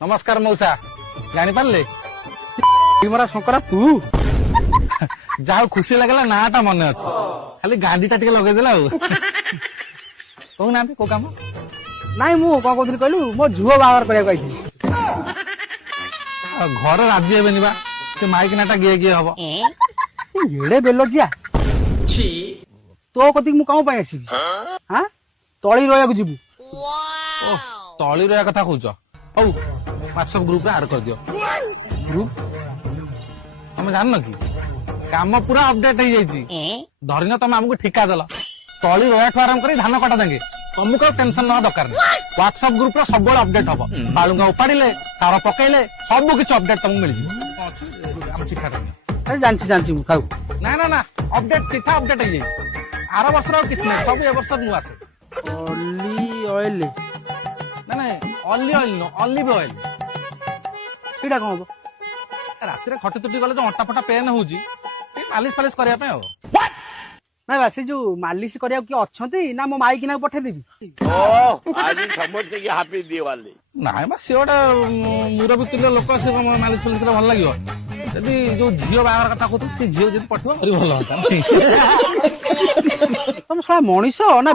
नमस्कार मौसा जानी पारे मरा शंकरा तू जहा खुशी लगला नाटा मन अच्छे खाली गांधी टा लगेदेला कहूना को काम नाई मु कौन कहती कहलु मो झुओ बाहर करने घर राजी हेबेनि बा से माइक नाटा गे गे हम एड़े बेलजिया तो कति मु कौन आसबि हाँ तली रहा जीवु तली रहा कथा कौच हौ व्हाट्सएप ग्रुप रे ऐड कर दियो ग्रुप तुम जान कि काम पूरा अपडेट हो जाइए धरिन तुम आमको ठिका देल तली रहा आरंभ कर धान कटा देंगे तुमको टेंशन ना दरकार नहीं व्हाट्सएप ग्रुप रे सब अपडेट हम बालुंगा उपाड़े सार पकड़े सब किसी अपडेट तुमको मिल चिठा जानची जानची मु खाऊ ना ना ना अपडेट चिठा अपडेट हो जाइए आर वर्ष किसी नहीं सब ए वर्ष नुआ आसे ओली ऑयल ना ना ऑली ऑयल नो ऑलिव ऑयल सीटा कौन हम राति खटी तुटी गले जो अंटा फटा पेन होउची मालिश फालिश करिया पे हो ना बा से जो मालिश करिया कि अछंती ना मो माई किना पठे देबी ओ आज समझते कि हैप्पी दिवाली ना बा से ओटा मुरबी तुल्य लोक से मालिश फालिश भल लागियो यदि जो झियो बाहर कथा कहतो से झियो जदि पठियो भल होता तुम साला मनीष ना